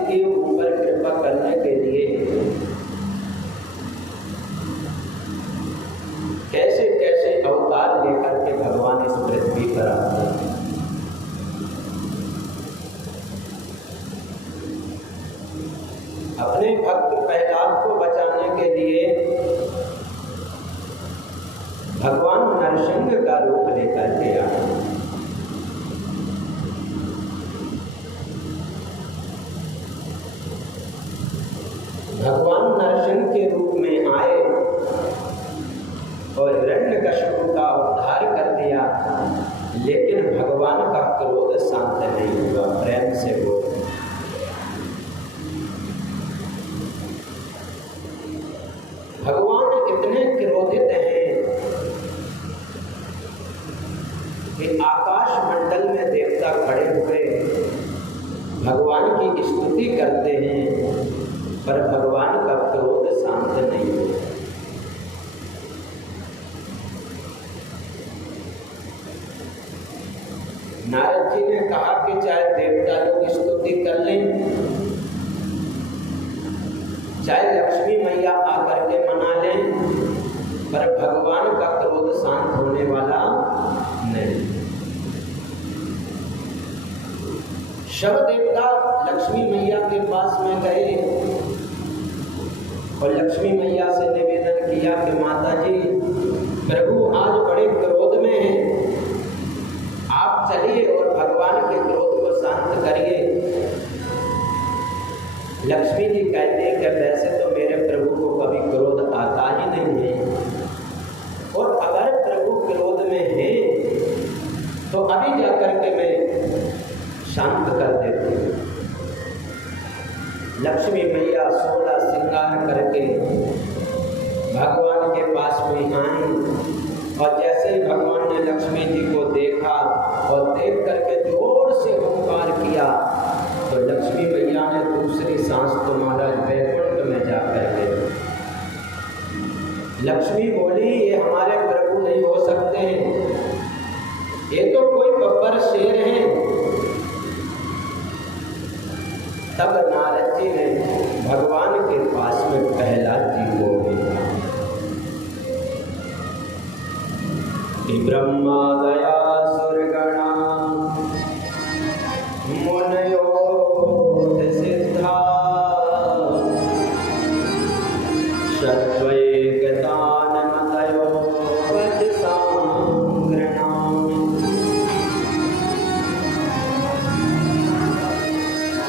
के ऊपर कृपा करने के लिए कैसे कैसे अवतार लेकर के भगवान इस पृथ्वी पर आते हैं। अपने भक्त प्रहलाद को बचाने के लिए भगवान नरसिंह का रूप लेकर के आए। भगवान नरसिंह के रूप में आए और हिरण्यकशिपु का उद्धार कर दिया, लेकिन भगवान का क्रोध शांत नहीं हुआ। प्रेम से बोल, भगवान इतने क्रोधित हैं कि आकाश मंडल में देवता खड़े हुए भगवान की स्तुति करते हैं, पर भगवान का क्रोध शांत नहीं हुआ। नारद जी ने कहा कि चाहे देवता लोग स्तुति कर लें, चाहे लक्ष्मी मैया आकर के मना लें, पर भगवान का क्रोध शांत होने वाला नहीं। सब देवता लक्ष्मी मैया के पास में गए और लक्ष्मी मैया से निवेदन किया कि माता जी, प्रभु आज बड़े क्रोध में हैं, आप चलिए और भगवान के क्रोध को शांत करिए। लक्ष्मी जी कहते हैं कि वैसे तो मेरे प्रभु को कभी क्रोध आता ही नहीं है, और अगर प्रभु क्रोध में है तो अभी जाकर के मैं शांत कर देती हूँ। लक्ष्मी मैया 16 श्रृंगार करके भगवान के पास में आई, और जैसे ही भगवान ने लक्ष्मी जी को देखा और देख करके जोर से ओंकार किया, तो लक्ष्मी मैया ने दूसरी सांस तो महाराज वैकुंठ में जाकर के लक्ष्मी बोली, ये हमारे प्रभु नहीं हो सकते हैं, ये तो कोई बब्बर शेर हैं। तब नारद जी ने भगवान के पास में प्रहलाद जी को भेजा कि ब्रह्मा गया सुरगणा मुनयो सिद्धा सत्वैकतान मतयो वज्रसांग्रणाम।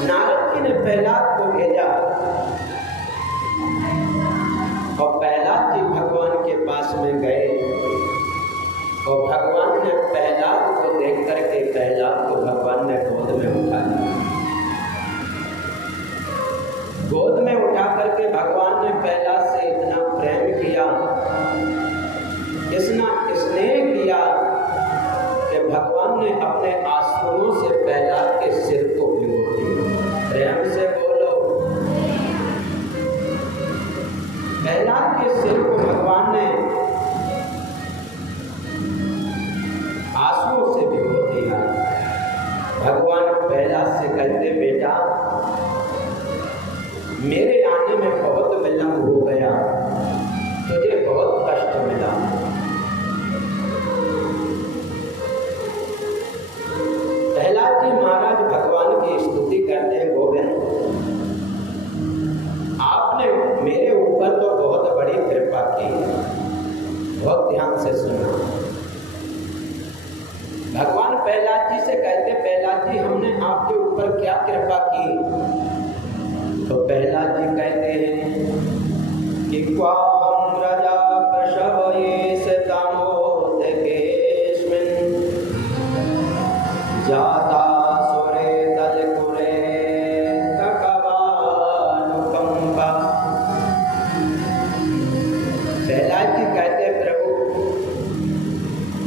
नारद जी ने प्रहलाद को भेजा और प्रहलाद जी भगवान के पास में गए, और भगवान ने प्रहलाद को देख करके प्रहलाद को भगवान ने गोद में उठा लिया। गोद में उठा करके भगवान ने प्रहलाद से इतना प्रेम किया, इतना स्नेह किया कि भगवान ने अपने आंसुओं से प्रहलाद के सिर को भिगो दिया। प्रेम से बोलो, प्रहलाद के सिर को भगवान ने आंसुओं से भिगो दिया। भगवान प्रहलाद से कहते, बेटा मेरे आने में बहुत विलंब हो गया, तुझे बहुत कष्ट मिला। प्रहलाद जी महाराज भगवान की स्तुति करते हैं, गोविंद आपने मेरे ऊपर तो बहुत बड़ी कृपा की, बहुत ध्यान से सुना। भगवान प्रहलाद जी से कहते, प्रहलाद जी हमने आपके ऊपर क्या कृपा की? तो प्रहलाद जी कहते हैं कि क्वाहं राजा प्रशवयेष तमोदकेऽस्मिन् जाता सुरे तलकुले ककवानुकंपा। प्रहलाद जी कहते, प्रभु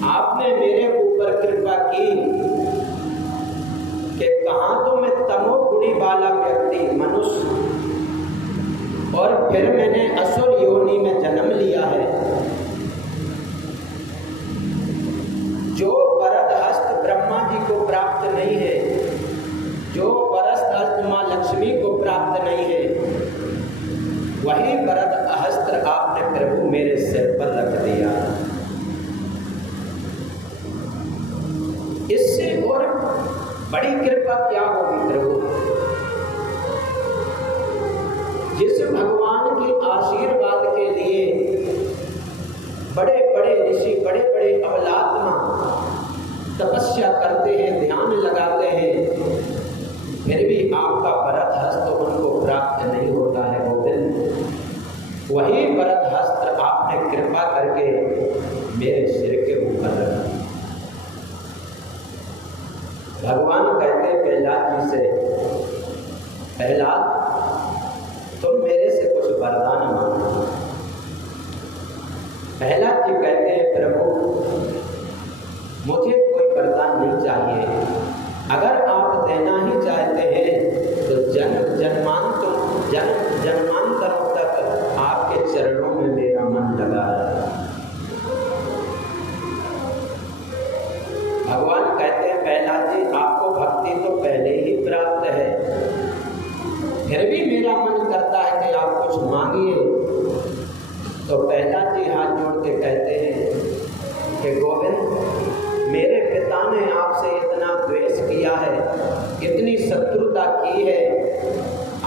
आपने मेरे ऊपर कृपा की कि कहाँ तो मैं तमोगुणी वाला व्यक्ति मनुष्य, और फिर मैंने असुर योनि में जन्म लिया है। जो वरद हस्त ब्रह्मा जी को प्राप्त नहीं है, जो वरद हस्त माँ लक्ष्मी को प्राप्त नहीं है, वही वरद हस्त्र आपने प्रभु मेरे सिर पर रख दिया। इससे और बड़ी कृपा क्या होगी प्रभु? जिस भगवान के आशीर्वाद के लिए बड़े बड़े ऋषि, बड़े बड़े अवलात्मा तपस्या करते हैं, ध्यान लगाते हैं, फिर भी आपका वरद हस्त उनको प्राप्त नहीं होता है गोविंद। वही वरद हस्त आपने कृपा करके मेरे सिर के ऊपर रखा। भगवान कहते प्रहलाद जी से, प्रहलाद तुम मेरे से कुछ वरदान मांगो। प्रहलाद जी कहते हैं प्रभु मुझे कोई वरदान नहीं चाहिए, अगर आप देना ही चाहते हैं तो जन्मांतरों तक आपके चरणों में मेरा मन लगा है। भगवान कहते हैं प्रहलाद जी आपको भक्ति तो पहले ही प्राप्त है, फिर भी मेरा मन करता है कि आप कुछ मांगिए। तो प्रहलाद जी हाथ जोड़ के कहते हैं कि गोविंद मेरे पिता ने आपसे इतना द्वेष किया है, इतनी शत्रुता की है,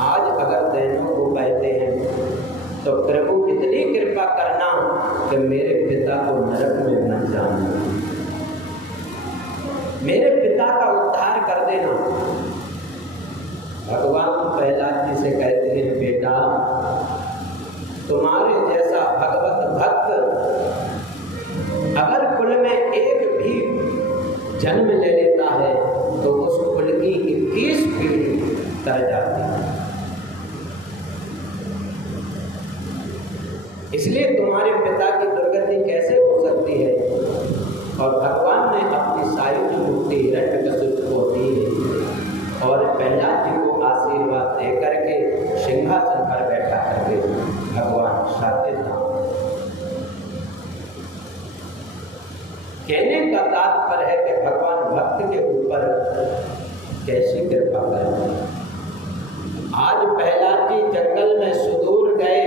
आज अगर देने को कहते हैं तो प्रभु इतनी कृपा करना कि मेरे पिता को नरक में न जाना, मेरे पिता का उद्धार कर देना। भगवान प्रहलाद जी से कहते हैं बेटा तुम्हारे जैसा भगवत भक्त अगर कुल में एक भी जन्म ले लेता है तो उस कुल की 21 पीढ़ी तर जाती है। इसलिए तुम्हारे पिता की दुर्गति कैसे हो सकती है? और भगवान ने अपनी सायुज मुक्ति हिरण्यकशिपु को दी है और प्रहलाद जी को आशीर्वाद दे करके सिंहासन पर बैठा करके भगवान साकेत धाम। कहने का तात्पर्य है कि भगवान भक्त के ऊपर कैसी कृपा करें। आज प्रहलाद जी जंगल में सुदूर गए,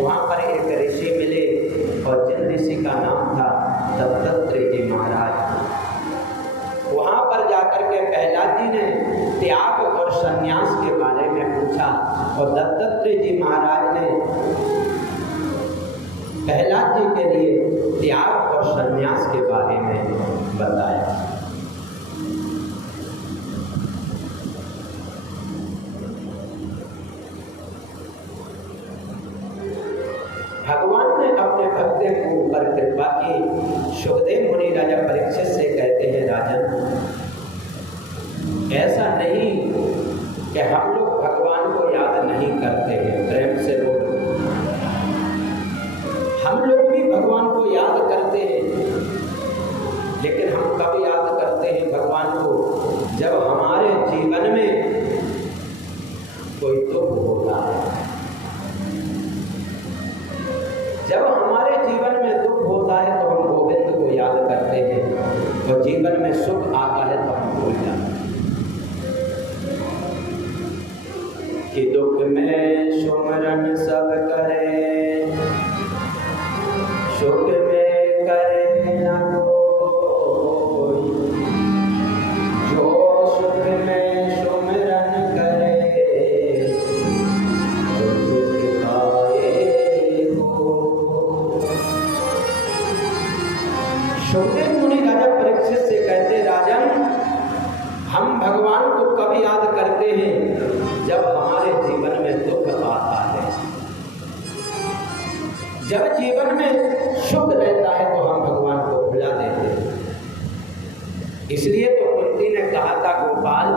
वहां पर एक ऋषि मिले और जिन ऋषि का नाम था दत्तात्रेय जी महाराज। वहां पर जाकर के प्रहलाद जी ने त्याग और संन्यास के बारे में पूछा और दत्तात्रेय जी महाराज ने प्रहलाद जी के लिए त्याग और संन्यास के बारे में बताया। भगवान ने अपने भक्त के ऊपर कृपा की। सुखदेव मुनि राजा परीक्षित से कहते हैं राजन ऐसा नहीं कि हम लोग भगवान को याद नहीं करते हैं, प्रेम से बोलो, हम लोग भी भगवान को याद करते हैं, लेकिन हम कब याद करते हैं भगवान को? जब हमारे जीवन में कोई दुख होता है, जब हमारे जीवन में दुख होता है तो हम गोविंद को याद करते हैं और जीवन में सुख आता है तो हम भूल जाते हैं कि दुख में सुमरन सब करे, सुख में करे न कोई, जो सुख में सुमरन करे तो दुख पाए हो। सुखदेव मुनि राजा परीक्षित से कहते राजन हम भगवान को कब याद करते हैं? जब हमारे जीवन में दुख आता है। जब जीवन में सुख रहता है तो हम भगवान को भुला देते हैं। इसलिए तो कुंती ने कहा था गोपाल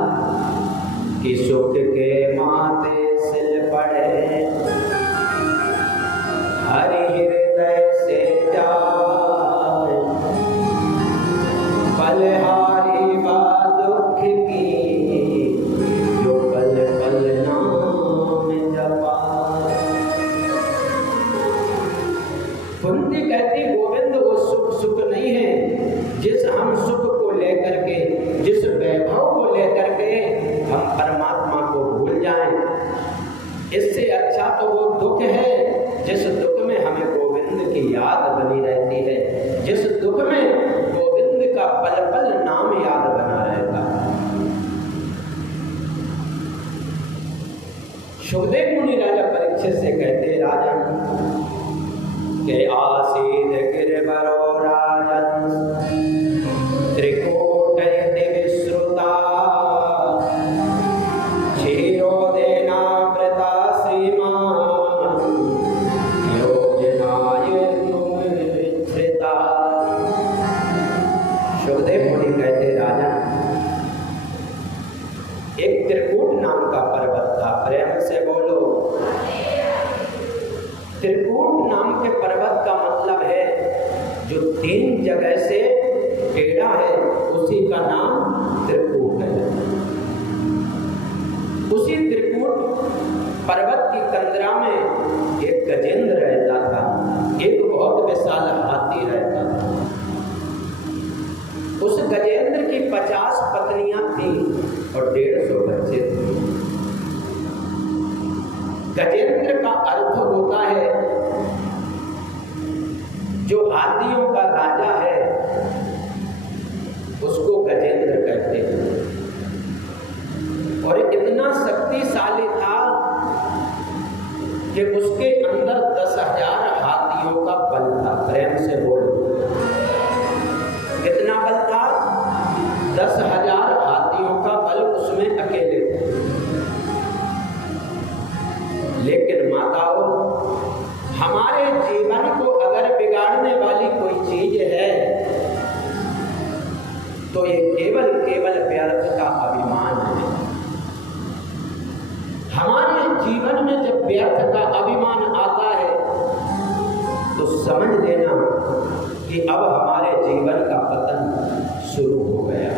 कि सुख के माथे सिल पड़े, हरि हृदय से जाए, बलहारी बा दुख की जो पल पल नाम जपा। कुंती कहती गोविंद वो सुख नहीं है जिस हम सुख को लेकर के, जिस वैभव को लेकर के हम परमात्मा को भूल जाएं, इससे अच्छा तो वो दुख है जिस दुख में हमें गोविंद की याद बनी रहती है, जिस दुख में गोविंद का पल पल नाम याद बना रहता है। सुखदेव मुनि राजा परीक्षित से कहते, राजन के आसीद गिरवरो राजन त्रिकूट विश्रुता क्षीरोदेनावृता श्रीमान योजनाय धृता। सुखदेव मुनि कहते, राजन एक त्रिकूट नाम का पर्वत था। प्रेम से बोलो। त्रिकूट नाम के पर्वत का मतलब है जो 3 जगह से टेढ़ा है, उसी का नाम त्रिकूट है। उसी त्रिकूट पर्वत की कंदरा में एक गजेंद्र रहता था, एक बहुत विशाल हाथी रहता था। उस गजेंद्र की 50 पत्नियां थीं और 150 बच्चे थे। गजेंद्र का अर्थ होता है जो हाथियों का राजा है, उसको गजेंद्र कहते हैं। और इतना शक्तिशाली था कि उसके अंदर 10,000 हाथियों का बल था। प्रेम से बोलो, कितना बल था? 10,000 हाथियों का बल उसमें अकेले थे। लेकिन माताओं, हमारे जीवन को अगर बिगाड़ने वाली कोई चीज है तो ये केवल व्यर्थ का अभिमान है। हमारे जीवन में जब व्यर्थ का अभिमान आता है तो समझ लेना कि अब हमारे जीवन का पतन शुरू हो गया।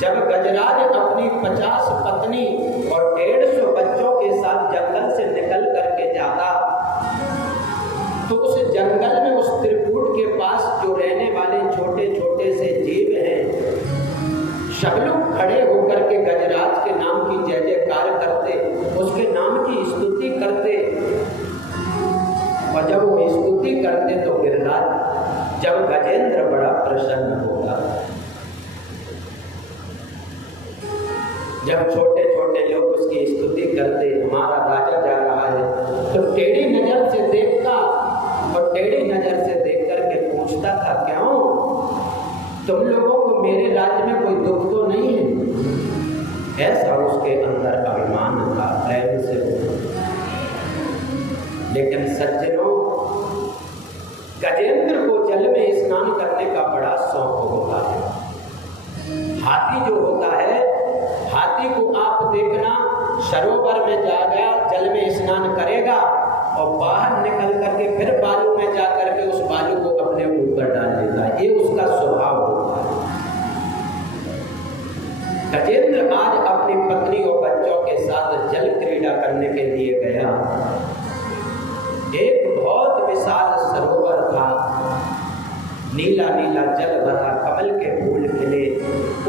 जब गजराज अपनी 50 पत्नी और 150 बच्चों के साथ जंगल से निकल करके जाता तो उस जंगल में उस त्रिकूट के पास जो रहने वाले छोटे छोटे से जीव हैं, सब लोग खड़े होकर के गजराज के नाम की जय जयकार करते, उसके नाम की स्तुति करते। और जब वो स्तुति करते तो गिरिराज, जब गजेंद्र बड़ा प्रसन्न होता। जब छोटे छोटे लोग उसकी स्तुति करते, हमारा राजा जा रहा है, तो टेढ़ी नजर से देखता और टेढ़ी नजर से देख करके पूछता था, क्यों तुम लोगों को मेरे राज्य में कोई दुख तो नहीं है? ऐसा उसके अंदर अभिमान था। प्रेम से। लेकिन सज्जनों, गजेंद्र को जल में स्नान करने का बड़ा शौक होता है। हाथी जो होता है, हाथी को आप देखना सरोवर में जाएगा, जल में स्नान करेगा और बाहर निकल करके फिर बालू में जा करके उस बालू को अपने ऊपर डाल देता है। ये उसका स्वभाव होता है। गजेंद्र आज अपनी पत्नी और बच्चों के साथ जल क्रीड़ा करने के लिए गया। एक बहुत विशाल सरोवर था, नीला नीला जल भरा, कमल के फूल खिले।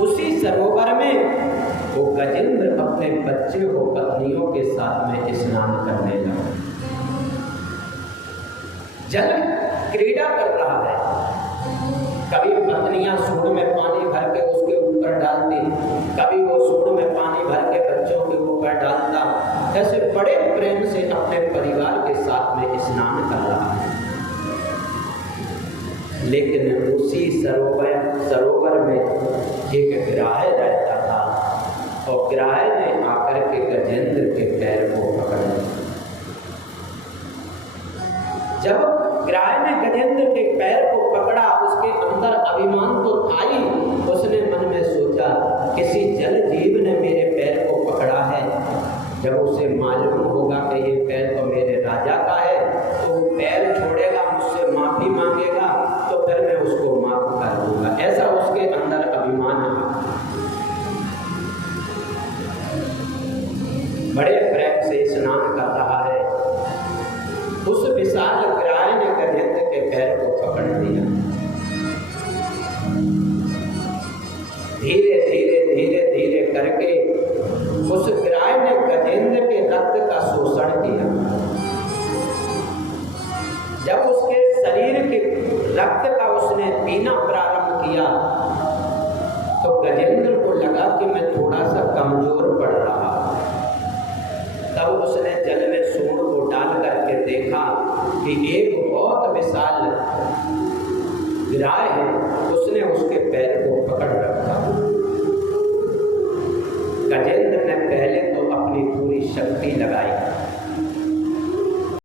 उसी सरोवर में वो गजेंद्र अपने बच्चे और पत्नियों के साथ में स्नान करने लगा। जल क्रीड़ा कर रहा है। कभी पत्नियां सूंड में पानी भर के उसके ऊपर डालती, कभी वो सूंड में पानी भर के बच्चों के ऊपर डालता। ऐसे बड़े प्रेम से अपने परिवार के साथ में स्नान कर रहा है। लेकिन उसी सरोवर में एक ग्राह रहता था और ग्राह ने आकर के गजेंद्र के पैर को पकड़ लिया। जब ग्राह ने गजेंद्र के पैर को पकड़ा, उसके अंदर अभिमान तो था ही। उसने मन में सोचा, किसी जल जीव ने मेरे पैर को पकड़ा है। जब उसे मालूम होगा कि ये पैर तो मेरे राजा का है, तो वो पैर छोड़ेगा, मुझसे माफी मांगेगा, तो फिर मैं उसको माफ कर दूंगा। ऐसा उसके अंदर अभिमान है। बड़े प्रेम से स्नान कर रहा है। उस विशाल ग्राह रक्त का उसने पीना प्रारंभ किया तो गजेंद्र को लगा कि मैं थोड़ा सा कमजोर पड़ रहा। तब उसने जल में सूंड को डाल करके देखा कि एक बहुत विशाल विराय है, उसने उसके पैर को पकड़ रखा। गजेंद्र ने पहले तो अपनी पूरी शक्ति लगाई,